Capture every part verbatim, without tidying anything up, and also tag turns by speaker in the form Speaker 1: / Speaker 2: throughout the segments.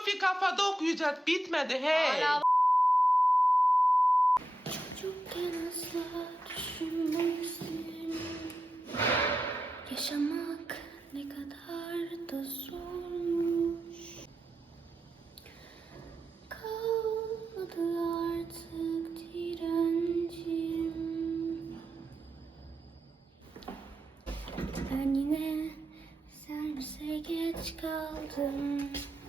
Speaker 1: bir kafada okuyacağız. Bitmedi hey.
Speaker 2: Hala...
Speaker 3: Çocukken asla düşünmezdim. Yaşamak ne kadar da zormuş. Kalmadı artık direncim. Ben yine servise geç kaldım.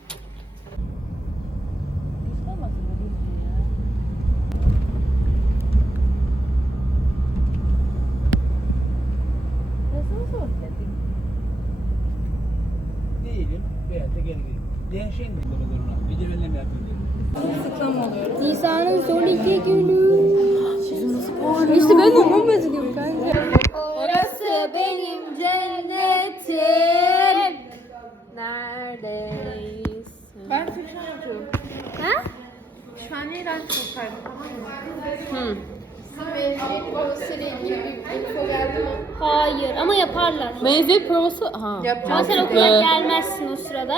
Speaker 4: Değilim veya da geri gelin. Diğer şey mi zoruna? Bir de benimle mi yapayım?
Speaker 3: Nisan'ın son iki günü. İşte ben de onu özlüyorum kanka. Orası benim cennetim. Neredeyiz?
Speaker 2: Ben pişman yapıyorum.
Speaker 3: Ha?
Speaker 2: Pişmaniyeyi ben kopardım.
Speaker 3: Hı.
Speaker 5: Mezuniyet provasıyla ilgili bir info geldi mi?
Speaker 3: Hayır ama yaparlar.
Speaker 6: Mezuniyet provası ha.
Speaker 3: Ama sen okula gelmezsin o sırada.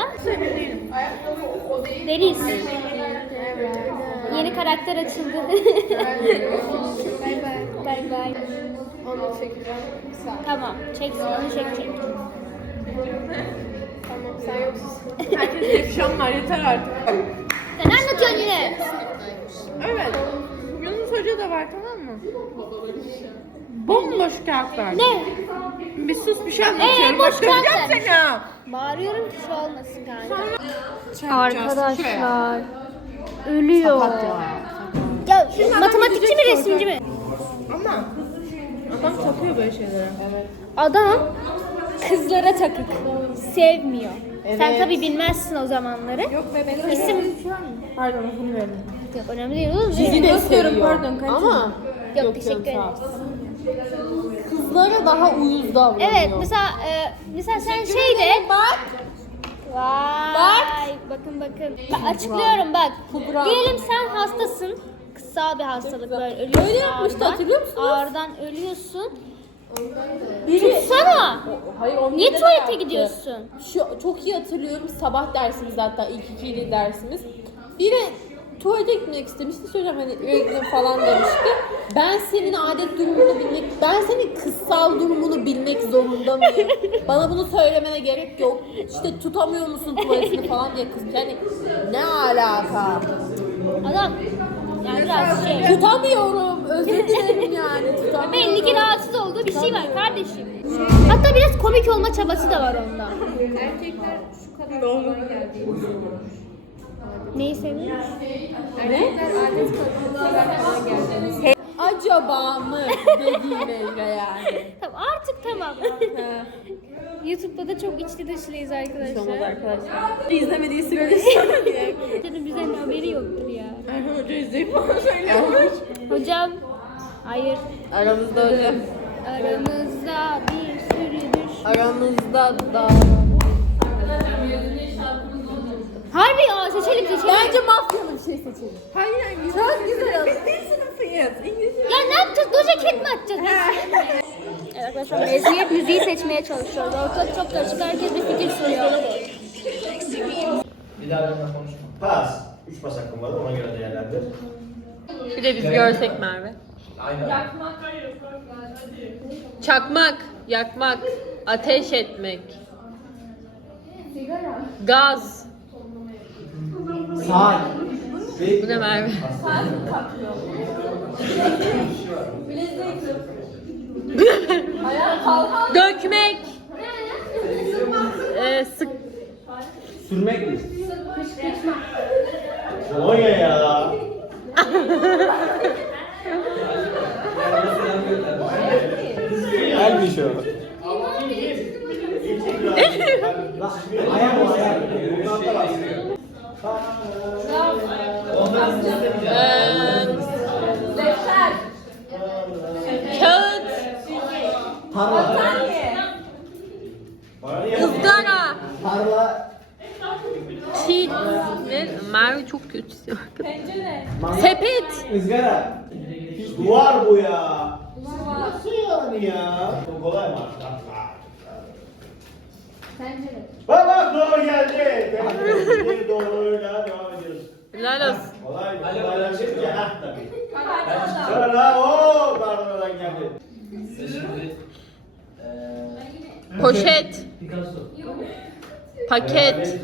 Speaker 3: Deniz. Yeni karakter açıldı.
Speaker 5: Bay bay.
Speaker 3: Bay bay.
Speaker 5: Onu çekeceğim. Bir saat.
Speaker 3: Tamam, çeksin onu çekecek.
Speaker 5: Tamam sen yoksun.
Speaker 2: Herkes ifşam var yeter artık.
Speaker 3: Sen anlatıyorsun yine.
Speaker 2: Evet. Yunus Hoca da var tamam mı? Bomboş kağıtlar.
Speaker 3: Ne?
Speaker 2: Bir sus bir şey anlatıyorum.
Speaker 3: Ee, boş
Speaker 2: Bak döveceğim
Speaker 3: kağıtlar.
Speaker 2: seni ha.
Speaker 3: Bağırıyorum ki şu olmasın kanka.
Speaker 2: Çarpacağız.
Speaker 3: Arkadaşlar. Ölüyor. Ya matematikçi mi resimci mi?
Speaker 2: Ama adam takıyor böyle şeylere.
Speaker 3: Adam kızlara takık. Sevmiyor. Sen tabii bilmezsin o zamanları.
Speaker 2: Yok be benim
Speaker 3: İsim
Speaker 2: Pardon bunu verin.
Speaker 3: yok önemli değil oğlum.
Speaker 6: Bizi de seviyor.
Speaker 2: pardon, kaç
Speaker 6: Ama
Speaker 3: Yok,
Speaker 6: yok,
Speaker 3: teşekkür
Speaker 6: yok,
Speaker 3: ederim.
Speaker 6: sağ ol. Kızlara daha uyuz davranıyor.
Speaker 3: Evet mesela e, mesela sen şey de bak. Vay. Bakın bakın. Bak, açıklıyorum bak.
Speaker 6: Kubra.
Speaker 3: Diyelim sen hastasın. Kısa bir hastalık böyle ölüyorsun.
Speaker 6: Öyle yapmıştı,
Speaker 3: ağrıdan.
Speaker 6: hatırlıyor musunuz?
Speaker 3: Ağrıdan ölüyorsun.
Speaker 6: Biri,
Speaker 3: Tutsana.
Speaker 6: hayır, onu
Speaker 3: Niye
Speaker 6: neden
Speaker 3: tuvalete
Speaker 6: yaptı?
Speaker 3: gidiyorsun?
Speaker 6: Şu çok iyi hatırlıyorum. Sabah dersimizde hatta ilk ikili dersimiz. Biri tuvalete gitmek istemişti. Söyleyeceğim hani öyle falan demişti. Ben senin adet durumunu bilmek, ben senin kızsal durumunu bilmek zorunda mıyım? Bana bunu söylemene gerek yok. İşte tutamıyor musun tuvaletini falan diye kızmış. Yani ne alaka?
Speaker 3: Adam yani biraz şey.
Speaker 6: Tutamıyorum. Özür dilerim yani. Tutamıyorum.
Speaker 3: Belli ki rahatsız olduğu bir şey var kardeşim. Hatta biraz komik olma çabası da var onda.
Speaker 5: Erkekler şu kadar geldiğini
Speaker 3: Neyi seviyorsun?
Speaker 5: Erkekler adet kadınlarla falan geldiğini
Speaker 6: Acaba mı dediğim evre yani.
Speaker 3: Tamam artık tamam. YouTube'da da çok içli dışlıyız arkadaşlar.
Speaker 6: Arkadaşlar. İzlemediği sürece diye.
Speaker 3: Senin bizden haberi yoktur ya.
Speaker 2: Erhan Hoca izleyip bana söylüyormuş.
Speaker 3: Hocam, hayır.
Speaker 6: Aramızda hocam.
Speaker 3: Aramızda bir sürü düş.
Speaker 6: Aramızda da.
Speaker 3: Harbi ya seçelim seçelim.
Speaker 6: Bence mafyalı bir şey seçelim.
Speaker 2: Hayır İngilizce.
Speaker 6: Çok güzel oldu.
Speaker 2: Biz dil sınıfıyız. İngilizce.
Speaker 3: Ya ne yapacağız? Doja Cat mi atacağız? Evet arkadaşlar mezuniyet müziği seçmeye çalışıyoruz. Ortalık çok karışık. Herkes bir fikir sunuyor.
Speaker 7: Bir daha benimle konuşma. Pas. Üç pas hakkım var ona göre değerlendir.
Speaker 6: Bir de biz görsek Merve.
Speaker 7: Aynen.
Speaker 6: Çakmak, yakmak, ateş etmek. Gaz.
Speaker 7: Saat.
Speaker 6: Bu ne Merve? Dökmek. Ee, sık.
Speaker 7: Sürmek mi? Kolonya ya. Gelmiş o. Ayak o ayak. Buradan da bastırıyor.
Speaker 6: Ee, kağıt.
Speaker 7: Tarla.
Speaker 6: Izgara.
Speaker 7: Tarla.
Speaker 6: Çiğ. Ne? Merve çok kötü. Pencere. Sepet.
Speaker 7: Izgara. Duvar bu ya. Nasıl yani ya? Bu kolay mı?
Speaker 5: Pencere.
Speaker 7: Bak bak doğru geldi. Pencere doğruyla devam ediyoruz.
Speaker 2: Helal olsun.
Speaker 7: Kolay mı? Kolaylaşır ki. Heh tabii. Sonra ooo karnından geldi.
Speaker 4: Şimdi
Speaker 2: Poşet.
Speaker 4: Picasso.
Speaker 2: Paket.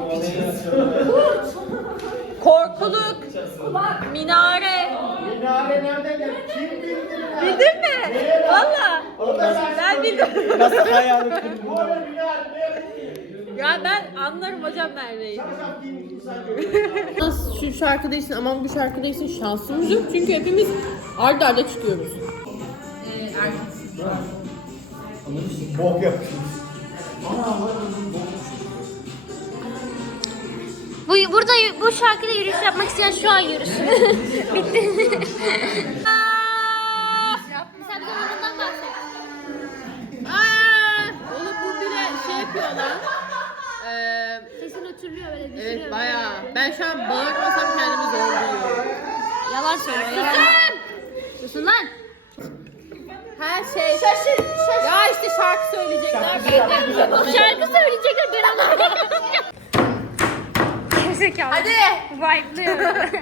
Speaker 2: Korkuluk. Minare.
Speaker 7: Minare nereden geldi? Kim bildi minare?
Speaker 2: Bildin mi?
Speaker 7: Nereye lan?
Speaker 2: Valla.
Speaker 7: O da sen-
Speaker 2: Ben bildim.
Speaker 7: Nasıl hayal ettin? Bu arada minare ne?
Speaker 2: Ya ben anlarım hocam neredeyi.
Speaker 7: Şarkı değil, insan görüyor.
Speaker 6: Şu şarkıda için aman bu şarkıda için şansımız yok çünkü hepimiz ard arda çıkıyoruz.
Speaker 7: Bok yapıyorsun.
Speaker 3: Bu burada bu şarkıda yürüyüş yapmak isteyen şu an yürüsün. Bitti. Aa! Sen bize oyundan bahset.
Speaker 2: Aa, oğlum bu bile şey yapıyor lan. Ee,
Speaker 3: Sesin ötürülüyor böyle düşürüyor.
Speaker 2: evet bayağı. Ben şu an bağırmasam kendimi zor buluyorum.
Speaker 3: Yalan söylüyor. Yalan. Susun lan.
Speaker 2: Her şey. Şaşır, şaşır. Ya işte şarkı söyleyecekler.
Speaker 3: Şarkı söyleyecekler ben anlamadım. Gerizekalı.
Speaker 2: Hadi.
Speaker 3: Vibe'lıyor.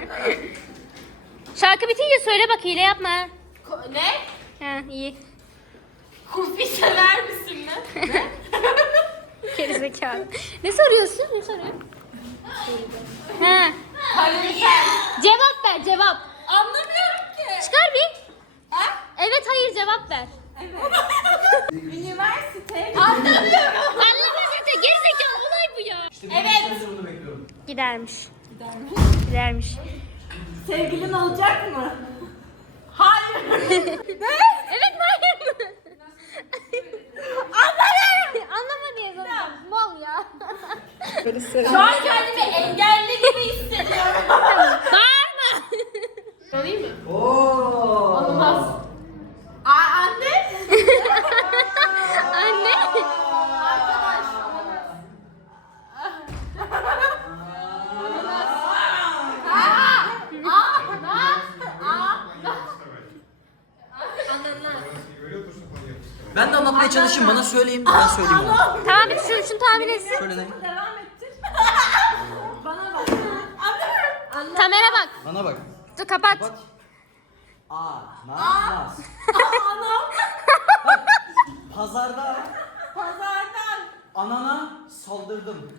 Speaker 3: Şarkı bitince söyle bak hile yapma.
Speaker 2: Ne?
Speaker 3: Ha iyi.
Speaker 2: Kufi sever misin lan?
Speaker 3: Gerizekalı. Ne soruyorsun? Ne soruyorsun? Ha. Cevap ver cevap.
Speaker 2: Anlamıyorum ki.
Speaker 3: Çıkar bir. Evet hayır cevap ver.
Speaker 2: Üniversite.
Speaker 3: Anlamıyorum. Anlamıyorsun gerizekalı olay bu ya.
Speaker 4: Evet. Bunu bekliyorum.
Speaker 3: Gidermiş. Gidermiş.
Speaker 2: Sevgilin olacak mı? Hayır.
Speaker 3: Evet mi hayır mı? Anlamadım. Anlamadı ya zaten. Mal ya.
Speaker 2: Şu an kendimi engelli gibi hissediyorum.
Speaker 3: Bağırma.
Speaker 2: Alayım mı?
Speaker 7: Ooo.
Speaker 2: Olmaz. Aa, anne.
Speaker 3: Anne.
Speaker 2: Arkadaş.
Speaker 8: Ben de anlatmaya çalışayım, bana söyleyin, ben söyleyeyim ona.
Speaker 3: Tamam bir şunu, şunu tahmin etsin.
Speaker 8: Söyle ne?
Speaker 2: Devam ettir. Bana bak. Anne.
Speaker 3: Kamera bak.
Speaker 8: Bana bak.
Speaker 3: Dur kapat.
Speaker 8: Bak. Aa, nas.
Speaker 2: Anam.
Speaker 8: Bak, pazarda
Speaker 2: Pazardan.
Speaker 8: anana saldırdım.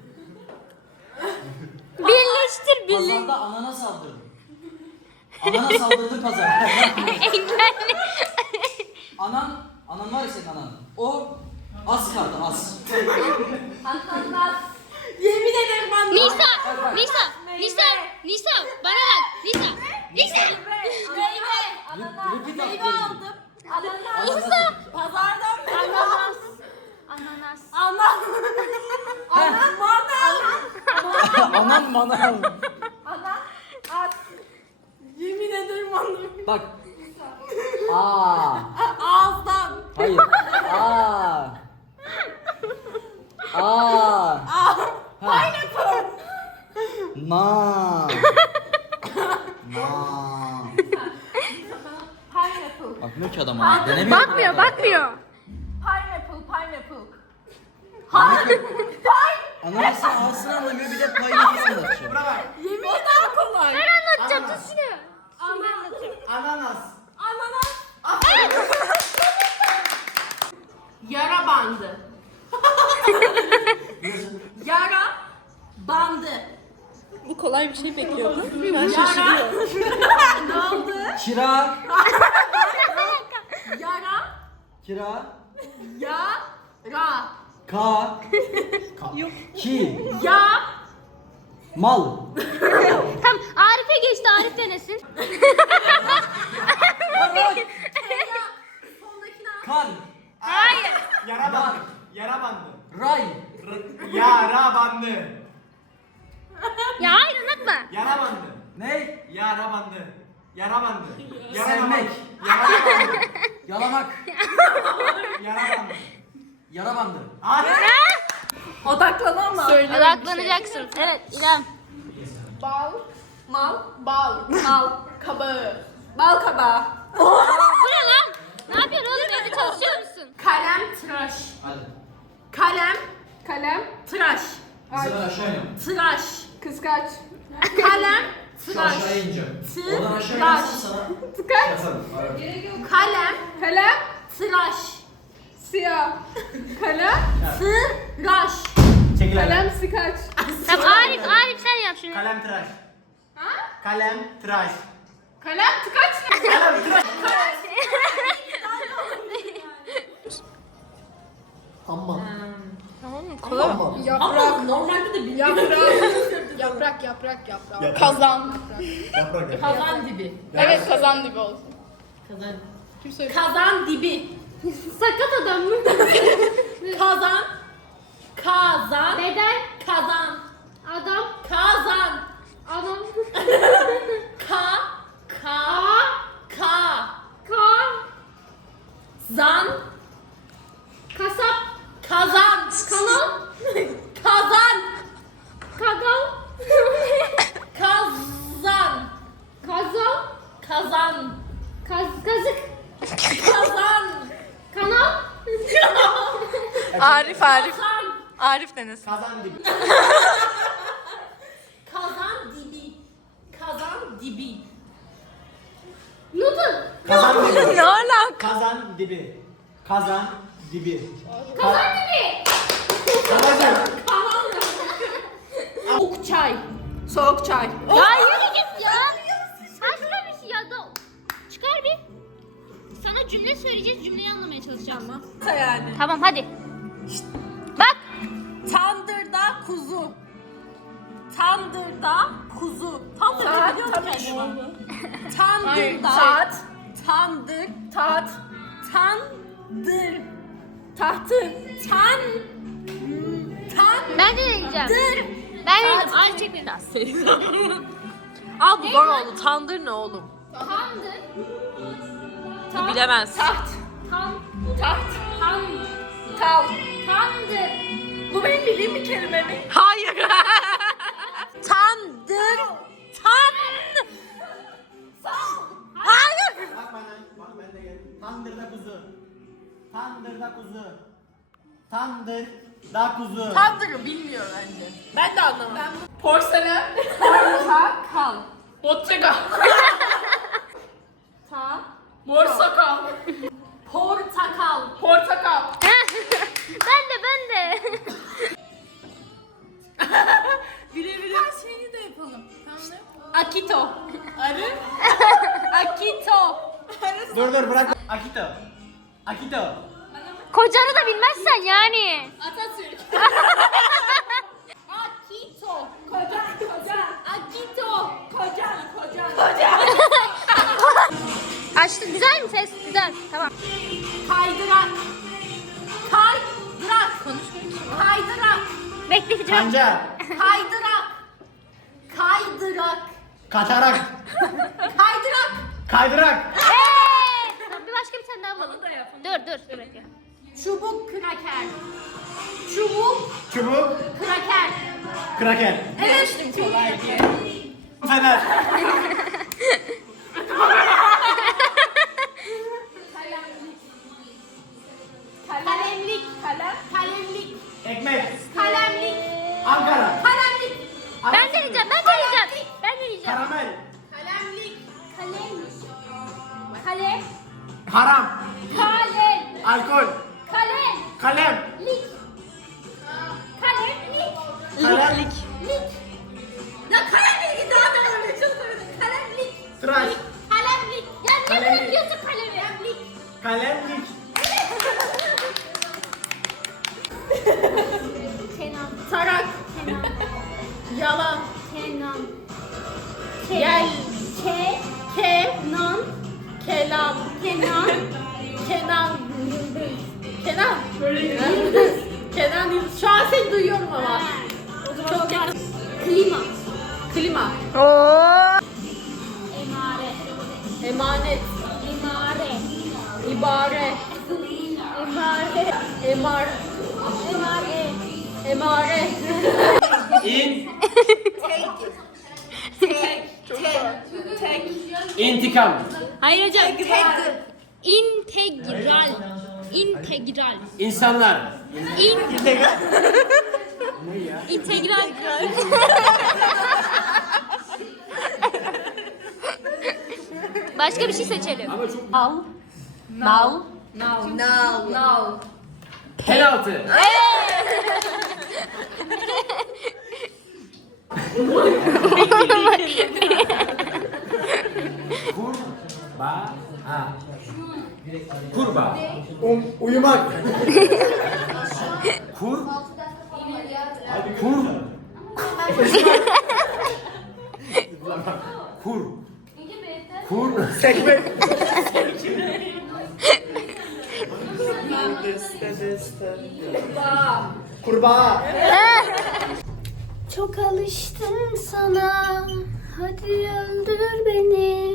Speaker 3: Birleştir birleştir.
Speaker 8: Pazarda anana saldırdım. Anana saldırdı pazarda.
Speaker 3: Engelli.
Speaker 8: Anan, anan var ya senin anan. O az kaldı, az.
Speaker 2: Anlat. Yemin ederim ben.
Speaker 3: Nisa. Nisa. Nisa. Nisa. Bana bak. Nisa. Nisa.
Speaker 2: Meyve. Ananas.
Speaker 8: Repeat
Speaker 2: Meyve
Speaker 8: after me.
Speaker 2: aldım. Ananas.
Speaker 3: Nisa.
Speaker 2: Pazardan meyve aldım.
Speaker 3: Ananas.
Speaker 2: Anam. Anam. Anam.
Speaker 8: Anan manav.
Speaker 2: Anam. At. Yemin ederim annem.
Speaker 8: Bak. Aa.
Speaker 2: Ağızdan.
Speaker 8: Hayır. Aa. Aa.
Speaker 2: Pineapple.
Speaker 8: Na. Na.
Speaker 2: Pineapple.
Speaker 8: Bakmıyor ki adam ona. Denemiyor.
Speaker 3: Bakmıyor bakmıyor.
Speaker 2: Pineapple. Pineapple.
Speaker 8: Ananasın ağzını anlamıyor, bir de payını anlatıyor.
Speaker 2: Yemin ederim kolay.
Speaker 3: Ben anlatacağım tut şunu. Şunu ben anlatacağım.
Speaker 7: Ananas.
Speaker 2: Ananas. Yara bandı. Yara bandı.
Speaker 6: Bu kolay bir şey bekliyordum.
Speaker 2: Yara. Ne oldu?
Speaker 8: Kira.
Speaker 2: Yara.
Speaker 8: Kira.
Speaker 2: Yara.
Speaker 8: Ka. Ki.
Speaker 2: Ya.
Speaker 8: Mal.
Speaker 3: Tamam Arif'e geçti Arif denesin.
Speaker 8: Kar.
Speaker 3: Hayır.
Speaker 7: Yara bandı. Yara bandı.
Speaker 8: Ray.
Speaker 7: Yara bandı.
Speaker 3: Ya hayır anlatma.
Speaker 7: Yara bandı.
Speaker 8: Ne?
Speaker 7: Yara bandı. Yara bandı. Yara
Speaker 8: Sevmek.
Speaker 7: Yara bandı.
Speaker 8: Yalamak.
Speaker 7: Yara bandı.
Speaker 8: Yara bandı.
Speaker 7: Hayır.
Speaker 2: Odaklanamam.
Speaker 3: Odaklanacaksın. Evet İrem.
Speaker 2: Bal. Mal. Bal. Mal. Kabağı. Bal kabağı.
Speaker 3: Bu ne lan? Ne yapıyorsun oğlum evde çalışıyor musun?
Speaker 2: Kalem tıraş.
Speaker 8: Hadi.
Speaker 2: Kalem
Speaker 5: Kalem.
Speaker 2: Tıraş.
Speaker 8: Sıra aşağı iniyorum.
Speaker 2: Tıraş.
Speaker 5: Kıskaç.
Speaker 2: Kalem.
Speaker 8: Şu
Speaker 2: Tıraş.
Speaker 8: aşağıya ineceğim.
Speaker 2: Tı-
Speaker 8: Oradan aşağı
Speaker 2: Tıraş.
Speaker 8: inersen sana
Speaker 5: Tıkaç.
Speaker 8: yaparım. Evet.
Speaker 2: Kalem.
Speaker 5: Kalem.
Speaker 2: Tıraş.
Speaker 5: Siyah. Kalem.
Speaker 2: Tıraş.
Speaker 7: Çekil hadi.
Speaker 5: Kalem sıkaç.
Speaker 3: Tamam Arif, Arif sen yap şunu.
Speaker 7: Kalem tıraş. Kalem tıraş.
Speaker 5: Kalem tıkaç.
Speaker 7: Kalem tıraş. Hamam.
Speaker 5: Yaprak.
Speaker 2: Normalde de bir
Speaker 5: Yaprak. Yaprak yaprak yaprak.
Speaker 7: Kazan. Yaprak yaprak.
Speaker 2: kazan dibi.
Speaker 5: Evet kazan gibi olsun.
Speaker 2: Kazan.
Speaker 5: Kim söyledi?
Speaker 2: Kazan dibi.
Speaker 3: Sakat adam mı?
Speaker 2: Kazan. Kazan.
Speaker 3: Neden?
Speaker 2: Kazan.
Speaker 3: Adam.
Speaker 2: Kazan.
Speaker 3: Adam.
Speaker 2: Ka. Ka. Ka.
Speaker 3: Ka.
Speaker 2: Zan.
Speaker 3: Kasap.
Speaker 2: Kazan.
Speaker 3: Kanal.
Speaker 2: Kazan.
Speaker 3: Kadal.
Speaker 2: Kazan.
Speaker 3: Kazal.
Speaker 2: Kazan.
Speaker 3: Kaz, kazık.
Speaker 2: Kazan.
Speaker 3: Kanal.
Speaker 1: Arif Arif.
Speaker 2: Kazan.
Speaker 1: Arif deniz.
Speaker 7: Kazan dibi.
Speaker 2: Kazan dibi. Kazan dibi.
Speaker 3: Noodle.
Speaker 7: Kazan dibi.
Speaker 1: Ne alaka?
Speaker 7: Kazan dibi. Kazan dibi.
Speaker 3: Kazan dibi.
Speaker 7: Kazan.
Speaker 2: Soğuk çay.
Speaker 5: Soğuk çay.
Speaker 3: Ya yürü git ya. Saçma bir şey ya. Da... Çıkar bir. Sana cümle söyleyeceğiz, cümleyi anlamaya çalışacağız. Tamam.
Speaker 2: Yani.
Speaker 3: Tamam hadi. Bak.
Speaker 2: Tandırda kuzu. Tandırda kuzu. Tandırda biliyor musun kendini? Tandırda.
Speaker 5: Saat.
Speaker 2: Tandır. Tat. Tandır. Tahtı. Tan. Tan.
Speaker 3: Ben de deneyeceğim.
Speaker 2: Dır.
Speaker 3: Ben de Ay çek beni.
Speaker 2: Al bu zor oldu. Tandır ne oğlum?
Speaker 3: Tandır.
Speaker 2: Bu bilemez. Taht.
Speaker 3: Tan.
Speaker 2: Taht.
Speaker 3: Tan.
Speaker 2: Tav.
Speaker 3: Tandır.
Speaker 2: Bu benim bildiğim bir kelime mi? Hayır. Tandır. Tan. Hayır.
Speaker 7: Bak bana. Bak ben de gel. Tandırda kuzu. Tandırda kuzu. Tandırda kuzu.
Speaker 2: Tandırı bilmiyor bence. Ben de anlamadım.
Speaker 5: Porselen.
Speaker 2: Portakal.
Speaker 5: Bottega.
Speaker 2: Ta.
Speaker 5: Borsakal.
Speaker 2: Portakal.
Speaker 5: Portakal.
Speaker 3: ben de ben de.
Speaker 2: Bile bile. Her şeyini de yapalım. Akito. Arı. Akito.
Speaker 7: Dur dur bırak. Akito. Akito.
Speaker 3: Kocanı da bilmezsen yani.
Speaker 2: Atatürk. Akito. Kocan, kocan. Akito. Kocan, kocan. Kocan.
Speaker 3: Açtın güzel mi ses? Güzel. Tamam.
Speaker 2: Kaydırak. Kaydırak. Konuşmuyor. Kaydırak.
Speaker 3: Bekleyeceğim.
Speaker 7: Kanca.
Speaker 2: Kaydırak. Kaydırak.
Speaker 7: Katarak.
Speaker 2: Kaydırak.
Speaker 7: Kaydırak.
Speaker 3: Hey! Tamam, bir başka bir tane daha alalım. Dur dur. Dur bekle.
Speaker 2: Çubuk kraker. Çubuk
Speaker 7: Çubuk.
Speaker 2: kraker.
Speaker 7: Kraker.
Speaker 2: Evet. Kolay diye.
Speaker 7: Fener.
Speaker 2: Kalemlik. Kalem. Kalemlik.
Speaker 7: Ekmek.
Speaker 2: Kalemlik.
Speaker 7: Ankara.
Speaker 2: Kalemlik.
Speaker 3: Ben deneyeceğim. Ben deneyeceğim. Ben deneyeceğim.
Speaker 7: Karamel.
Speaker 2: Kalemlik.
Speaker 3: Kalem. Kalem.
Speaker 7: Haram.
Speaker 3: Kalem.
Speaker 7: Alkol.
Speaker 3: Kalem.
Speaker 7: Kalem.
Speaker 3: Lik. Kalemlik.
Speaker 7: Kalemlik.
Speaker 3: Lik.
Speaker 2: Ya kalemlik daha da öyle çok öyle. Kalemlik.
Speaker 7: Tıraş.
Speaker 3: Kalemlik. Ya ne
Speaker 7: Kalemlik.
Speaker 3: bırakıyorsun kalemi? Kalemlik.
Speaker 7: Kalemlik.
Speaker 3: Kenan.
Speaker 2: Tarak.
Speaker 3: Kenan.
Speaker 2: Yalan.
Speaker 3: Kenan.
Speaker 2: Gel.
Speaker 3: Ke.
Speaker 2: Kenan. Kelam.
Speaker 3: Kenan.
Speaker 2: Kenan. Kenan. Yıldız. Kenan Yıldız. Şu an seni duyuyorum ama. Çok yakın.
Speaker 3: Klima.
Speaker 2: Klima.
Speaker 3: Emare.
Speaker 2: Emanet.
Speaker 3: Emare.
Speaker 2: İbare.
Speaker 3: Emare.
Speaker 2: Emar.
Speaker 3: Emare.
Speaker 2: Emare.
Speaker 7: İn.
Speaker 2: Tek.
Speaker 7: İntikam.
Speaker 3: Hayır hocam. İntegral. integral.
Speaker 7: İnsanlar.
Speaker 3: İn... İntegral. Başka bir şey seçelim.
Speaker 6: Al. Nal. Nal. Nal. Nal.
Speaker 7: Penaltı. Kurbağa. Kurbağa. Um, uyumak. Kur. Kur. Kur. Kur. Sekmek. Kurbağa.
Speaker 3: Çok alıştım sana. Hadi öldür beni.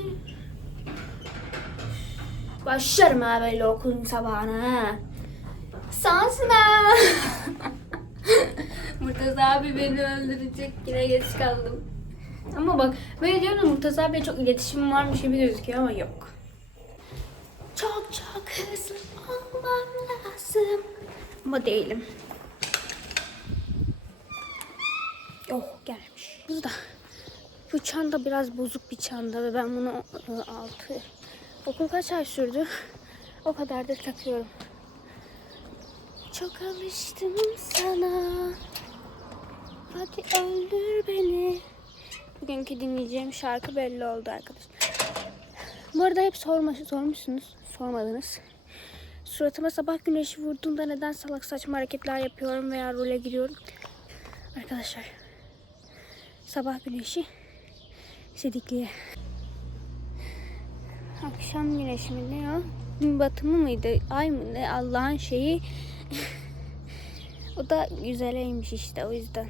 Speaker 3: Başlarım ha böyle okulun sabahına. Sansına. Murtaza abi beni öldürecek. Yine geç kaldım. Ama bak böyle diyorum da Murtaza abiyle çok iletişimim varmış gibi gözüküyor ama yok. Çok çok hızlı olmam lazım. Ama değilim. Oh gelmiş. Bu da. Bu çanta biraz bozuk bir çanta ve ben bunu e, altı. Okul kaç ay sürdü? O kadar da takıyorum. Çok alıştım sana. Hadi öldür beni. Bugünkü dinleyeceğim şarkı belli oldu arkadaşlar. Bu arada hep sorma, sormuşsunuz. Sormadınız. Suratıma sabah güneşi vurduğunda neden salak saçma hareketler yapıyorum veya role giriyorum. Arkadaşlar. Sabah güneşi Sedikli'ye. Akşam güneşi mi ne o? Gün batımı mıydı? Ay mı ne? Allah'ın şeyi. O da güzeleymiş işte o yüzden.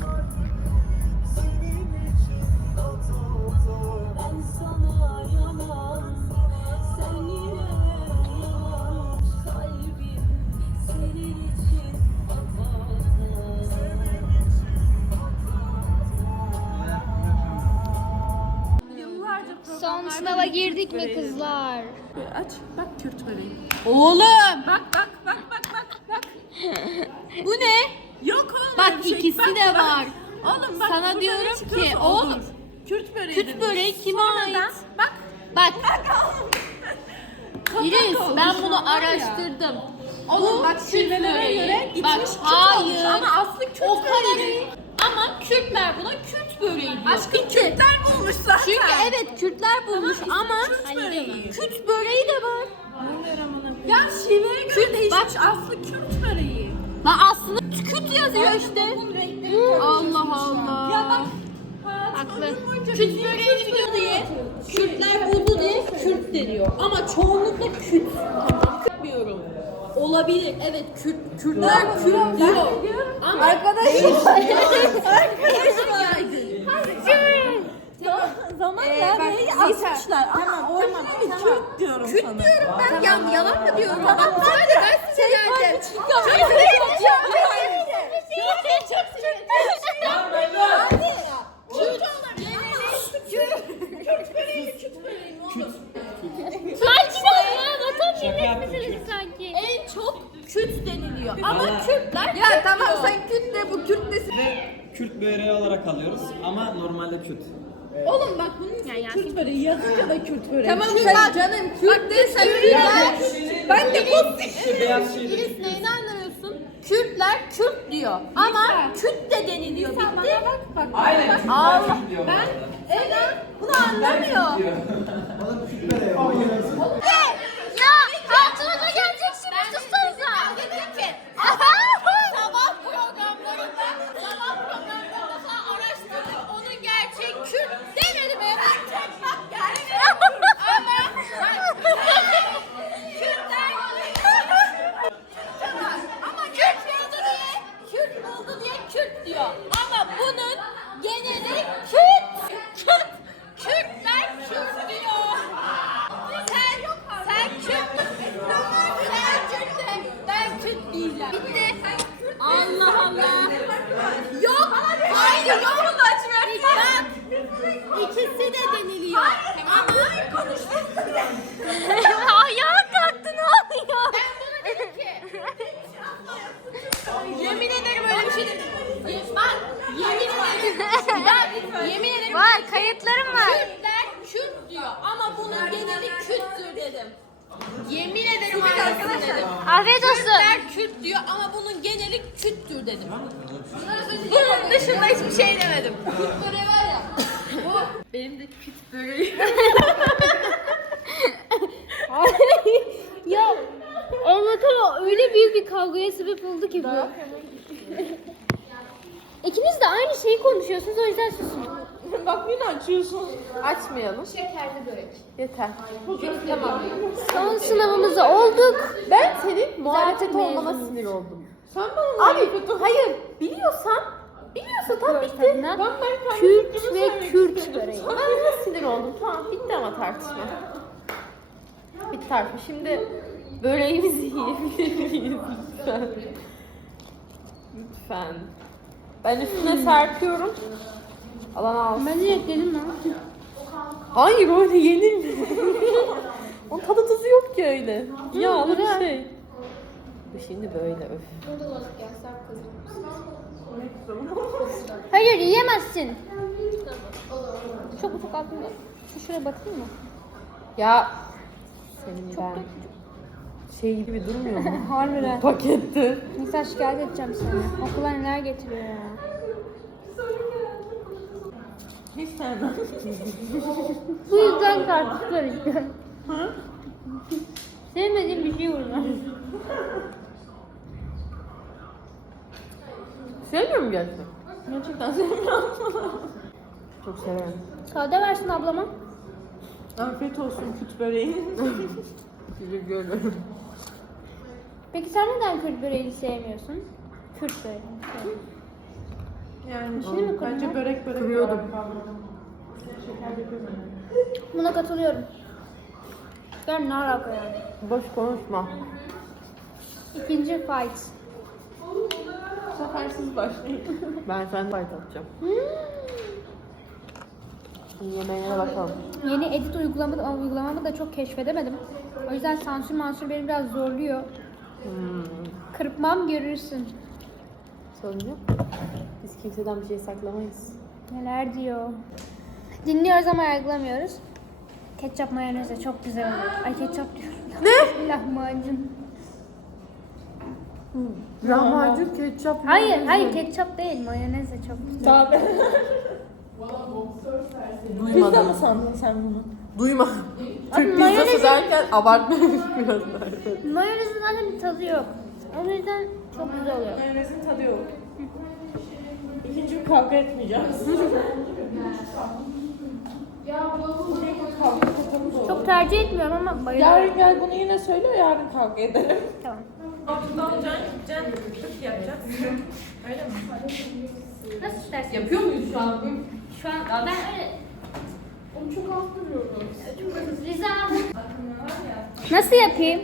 Speaker 3: Son sınava girdik mi kızlar?
Speaker 1: Aç bak Kürt böreği.
Speaker 6: Oğlum.
Speaker 1: Bak bak bak bak bak bak.
Speaker 6: Bu ne?
Speaker 1: Yok oğlum.
Speaker 6: Bak
Speaker 1: öyle şey.
Speaker 6: ikisi
Speaker 1: Bak,
Speaker 6: de
Speaker 1: bak.
Speaker 6: var.
Speaker 1: Oğlum bak.
Speaker 6: Sana
Speaker 1: burada
Speaker 6: diyorum
Speaker 1: ne çıkıyorsa
Speaker 6: ki,
Speaker 1: odur.
Speaker 6: oğlum,
Speaker 1: Kürt böreği.
Speaker 6: Kürt
Speaker 1: dedim.
Speaker 6: böreği kime
Speaker 1: Sonradan-
Speaker 6: ait?
Speaker 1: Bak.
Speaker 6: Bak.
Speaker 1: Kapak
Speaker 6: Iris
Speaker 1: olmuş
Speaker 6: ben
Speaker 1: o
Speaker 6: bunu
Speaker 1: var ya.
Speaker 6: araştırdım.
Speaker 1: Oğlum
Speaker 6: Bu
Speaker 1: bak
Speaker 6: Kürt
Speaker 1: şivelere
Speaker 6: böreği.
Speaker 1: göre gitmiş
Speaker 6: Bak,
Speaker 1: Kürt
Speaker 6: hayır.
Speaker 1: olmuş ama aslı Kürt
Speaker 6: O kadar
Speaker 1: böreği.
Speaker 6: iyi. Ama Kürtler buna Kürt böreği diyor.
Speaker 1: Aşkım Kürtler bulmuş zaten.
Speaker 6: Çünkü evet Kürtler bulmuş ama
Speaker 1: Kürt böreği.
Speaker 6: Kürt böreği de var.
Speaker 1: Ya şiveye göre
Speaker 6: Kürt,
Speaker 1: değişmiş
Speaker 6: bak.
Speaker 1: aslı Kürt böreği.
Speaker 6: Lan aslında Kürt yazıyor işte. Allah Allah.
Speaker 1: Ya bak.
Speaker 3: Haklı.
Speaker 6: Kürt böreğini biliyor diye, Kürtler buldu diye Kürt deniyor. Ama çoğunlukla Kürt. Bilmiyorum. Olabilir. Evet Kürt, Kürtler Kürt diyor. Ama arkadaşlar. Arkadaşlar. Zamanla neyi asmışlar. Tamam tamam Kürt diyorum Kürt sana. Kürt diyorum ben. Ya, yalan mı diyorum? Tamam sadece ben size geldim.
Speaker 3: Sakin ya, vatan millet misiniz sanki?
Speaker 6: En çok Kürt deniliyor. Ama Kürtler
Speaker 5: Ya tamam sen Kürt de bu Kürt desin.
Speaker 4: Kürt böreği olarak alıyoruz ama normalde Kürt.
Speaker 6: Oğlum bak bunun
Speaker 3: Yani
Speaker 1: Kürt böreği yazınca da Kürt böreği.
Speaker 5: Tamam sen canım Kürt de sen Kürtler.
Speaker 6: Ben de bu
Speaker 4: İşte beyaz şeyleri
Speaker 6: İris neyini anlamıyorsun? Kürtler Kürt diyor. Ama Kürt de deniliyor. Bitti.
Speaker 4: Aynen Kürt
Speaker 6: Allah.
Speaker 4: Kürt diyor.
Speaker 6: Ben evet bunu anlamıyor.
Speaker 3: Ya altınıza geleceksiniz tutsanıza.
Speaker 6: Sabah programlarında sabah programlarında falan araştırdım. Onun gerçek Kürt denedi mi? Gerçek bak gerçek. Ama Kürtler ama Kürt buldu diye Kürt buldu diye Kürt diyor. Ama bunun geneli Kürt. Kürt. Kürtler Kürt diyor.
Speaker 2: ama bunun geneli Kürttür dedim. Yemin ederim arkadaşlar dedim.
Speaker 3: Afiyet olsun.
Speaker 2: Kürtler Kürt diyor ama bunun geneli Kürttür dedim. Bunun dışında hiçbir şey demedim. Kürt böreği var ya. Bu benim de Kürt böreği.
Speaker 3: Ya anlatamam. Öyle büyük bir kavgaya sebep oldu ki bu. İkiniz de aynı şeyi konuşuyorsunuz, o yüzden susun.
Speaker 6: Bak yine açıyorsun. Açmayalım.
Speaker 5: Şekerli börek.
Speaker 6: Yeter. Tamam.
Speaker 3: Son sınavımıza olduk.
Speaker 6: Ben senin muhalefet
Speaker 3: Zaten
Speaker 6: olmana
Speaker 3: mezunuz.
Speaker 6: sinir oldum. Sen bana muhalefet ol. Hayır. Biliyorsan biliyorsa tam bitti.
Speaker 3: Tadına
Speaker 6: Ben ben
Speaker 3: Kürt ve Kürt böreği.
Speaker 6: Ben buna sinir oldum. Tamam bitti ama tartışma. Bitti tartışma. Şimdi böreğimizi yiyebilir miyiz lütfen? Lütfen. Ben üstüne serpiyorum. Alan alsın.
Speaker 3: Ben direkt dedim lan.
Speaker 6: Hayır öyle yenir mi? Onun tadı tuzu yok ki öyle. Yağlı bir şey. Bu şimdi böyle öf.
Speaker 5: Burada da gelsem kızım.
Speaker 3: Hayır, yiyemezsin. Çok çok aklımda. Şu şuraya bakayım mı?
Speaker 6: Ya senin ben şey gibi durmuyor mu?
Speaker 3: Harbiden.
Speaker 6: Pakette.
Speaker 3: Nisa şikayet edeceğim sana. Okula neler getiriyor ya.
Speaker 6: Hiç sevmem.
Speaker 3: Bu yüzden tartıştılar işte. Sevmediğim bir şey vurma.
Speaker 6: Sevmiyor musun gerçekten? Gerçekten sevmiyorum. Çok severim.
Speaker 3: Sade versin ablama.
Speaker 6: Afiyet olsun küt böreği. Teşekkür ederim.
Speaker 3: Peki sen neden Kürt böreğini sevmiyorsun? Kürt böreği.
Speaker 6: Yani
Speaker 3: Şimdi mi kırdın lan?
Speaker 6: börek börek kırıyordum.
Speaker 3: Buna katılıyorum. Ben ne alaka yani?
Speaker 6: Boş konuşma.
Speaker 3: İkinci fight.
Speaker 6: Bu sefer siz başlayın. Ben sen fight atacağım. Şimdi yemeğine bakalım.
Speaker 3: Yeni edit uygulamamı, uygulamamı da çok keşfedemedim. O yüzden sansür mansür beni biraz zorluyor.
Speaker 6: Hmm.
Speaker 3: Kırpmam görürsün.
Speaker 6: Sorun yok. Biz kimseden bir şey saklamayız.
Speaker 3: Neler diyor. Dinliyoruz ama yargılamıyoruz. Ketçap mayonezle çok güzel oluyor. Ay ketçap diyorum. Ne? Lahmacun.
Speaker 6: Lahmacun ketçap.
Speaker 3: Hayır, hayır ketçap değil. Mayonezle çok güzel.
Speaker 6: Duymadım. Pizza mı sandın sen bunu? Duyma. Türk
Speaker 3: mayonezi-
Speaker 6: pizzası derken abartmaymış biraz daha.
Speaker 3: Mayonezin zaten bir tadı yok. O yüzden çok güzel oluyor.
Speaker 6: Mayonezin tadı yok. İkinci bir kavga etmeyeceğiz.
Speaker 3: Çok tercih etmiyorum ama bayılıyorum.
Speaker 6: Yarın gel bunu yine söyle, yarın kavga edelim.
Speaker 3: Tamam. Nasıl istersin?
Speaker 2: Yapıyor muyuz şu an?
Speaker 3: Şu an ben öyle... Onu çok az duruyorum. Riza. Nasıl yapayım?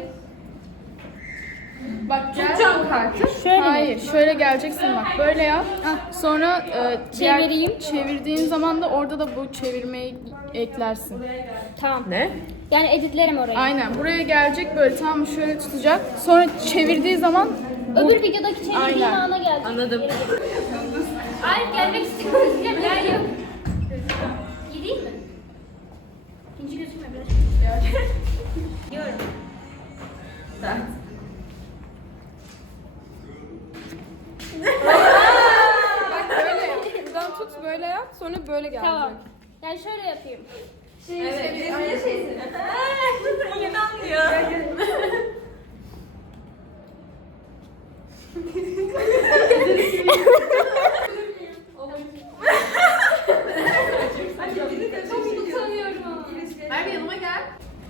Speaker 5: Bak gel.
Speaker 2: Tutacağım kartı.
Speaker 3: Şöyle mi?
Speaker 5: Hayır, şöyle geleceksin bak. Böyle yap. Sonra e, diğer-
Speaker 3: Çevireyim.
Speaker 5: çevirdiğin zaman da orada da bu çevirmeyi eklersin.
Speaker 3: Tamam.
Speaker 6: Ne?
Speaker 3: Yani editlerim orayı.
Speaker 5: Aynen. Buraya gelecek böyle tam şöyle tutacak. Sonra çevirdiği zaman
Speaker 3: Öbür videodaki çevirdiğim
Speaker 5: Aynen.
Speaker 3: ana gelecek.
Speaker 6: Anladım.
Speaker 3: Hayır gelmek istiyorum. Gideceğim. Gel yok. Gideyim mi? İkinci gözükme biraz. Diyorum.
Speaker 5: böyle yap. Buradan tut böyle yap. Sonra böyle gelecek.
Speaker 3: Tamam. Yani şöyle yapayım.
Speaker 2: Merve yanıma gel.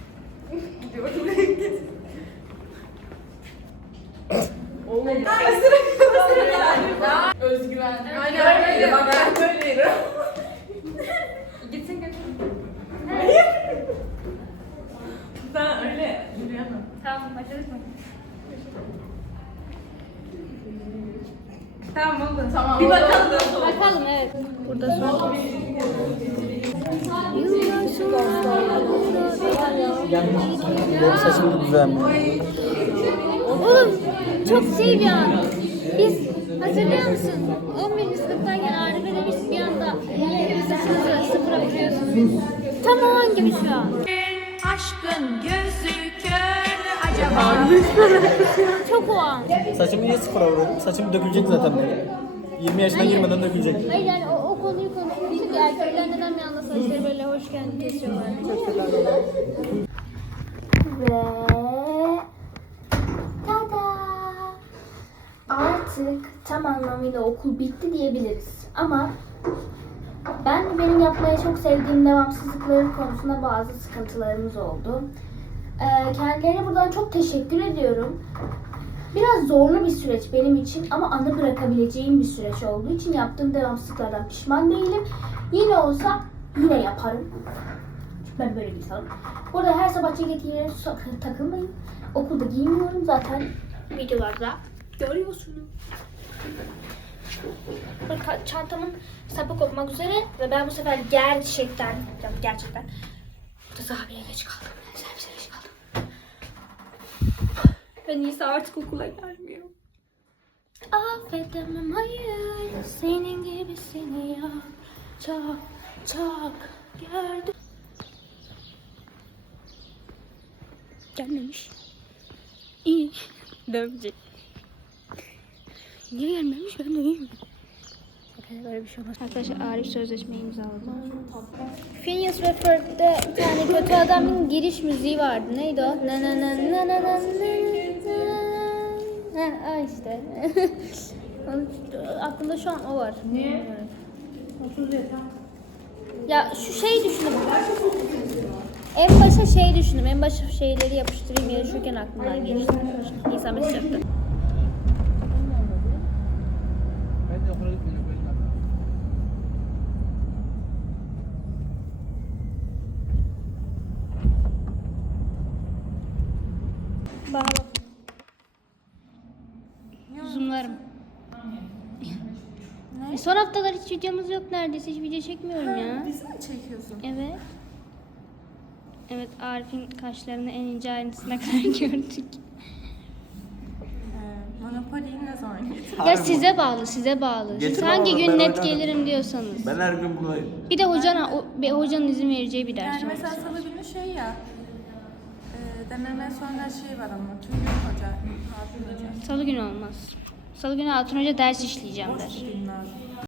Speaker 5: Özgüven.
Speaker 2: Aynen öyle. Bak ben böyleyim. Gitsin götür.
Speaker 6: Sen öyle yürüyemem.
Speaker 3: Tamam başladık mı?
Speaker 2: Tamam oldu. Tamam. Bir bakalım.
Speaker 3: Bakalım evet. Burada son. Yıllar sonra.
Speaker 4: Benim saçım da düzenli.
Speaker 3: Oğlum çok şey bir an. Biz hatırlıyor musun? on birinci sınıftayken Arif'e demiştik bir anda saçınızı sıfıra vuruyorsunuz. Tam o an gibi şu an.
Speaker 1: Aşkın gözü kör acaba.
Speaker 3: Çok o an.
Speaker 4: Saçımı niye sıfıra vurdun? Saçım dökülecek zaten benim. yirmi yaşına girmeden dökülecek.
Speaker 3: Hayır yani o, o konuyu konuşmuştuk ya. Erkekler neden bir anda saçları böyle hoşken kesiyorlar. Ve tada! Artık tam anlamıyla okul bitti diyebiliriz. Ama ben benim yapmayı çok sevdiğim devamsızlıkları konusunda bazı sıkıntılarımız oldu. Ee, kendilerine buradan çok teşekkür ediyorum. Biraz zorlu bir süreç benim için ama anı bırakabileceğim bir süreç olduğu için yaptığım devamsızlıklardan pişman değilim. Yine olsa yine yaparım. Çünkü ben böyle bir insanım. Burada her sabah ceket giyerek takılmayın. Okulda giymiyorum zaten videolarda görüyorsunuz. Bakın çantamın sapı kopmak üzere ve ben bu sefer gerçekten gerçekten burada abiye geç kaldım. Servise geç kaldım. Ve Nisa artık okula gelmiyor. Affedemem hayır, senin gibisini yok. Çok çok gördüm. Gelmemiş. İyi. Dövecek. Niye gelmemiş? Ben de iyiyim. Böyle bir şey olmaz. Arkadaşlar Arif sözleşmeyi imzaladı. Phineas ve Ferb'de bir tane kötü adamın giriş müziği vardı. Neydi o? Na na na na na na na. Ha işte. Aklımda şu an o var. Niye? Ya şu şeyi düşündüm. En başa şey düşündüm. En başa şeyleri yapıştırayım yarışırken aklımdan geçti. İnsan mesajı.
Speaker 4: Ben de okula gitmeyeceğim. Böyle yapma.
Speaker 3: Bana bak. Zoomlarım. E, son haftalar hiç videomuz yok neredeyse. Hiç video çekmiyorum ya.
Speaker 1: Bizi mi çekiyorsun?
Speaker 3: Evet. Evet Arif'in kaşlarını en ince ayrıntısına kadar gördük.
Speaker 1: Monopoly'yi ne zaman getirdin?
Speaker 3: Ya size bağlı, size bağlı. Siz
Speaker 7: Getir
Speaker 3: hangi
Speaker 7: bana,
Speaker 3: gün
Speaker 7: ben
Speaker 3: net
Speaker 7: oynarım.
Speaker 3: gelirim diyorsanız.
Speaker 7: Ben her gün buradayım.
Speaker 3: Bir de hocana, o, bir hocanın izin vereceği bir ders
Speaker 1: Yani
Speaker 3: var.
Speaker 1: mesela salı günü şey ya. E, deneme sonra şey var ama Tülgün Hoca, Hatun Hoca.
Speaker 3: Salı günü olmaz. Salı günü Hatun Hoca ders işleyeceğim der.
Speaker 1: Bilmem.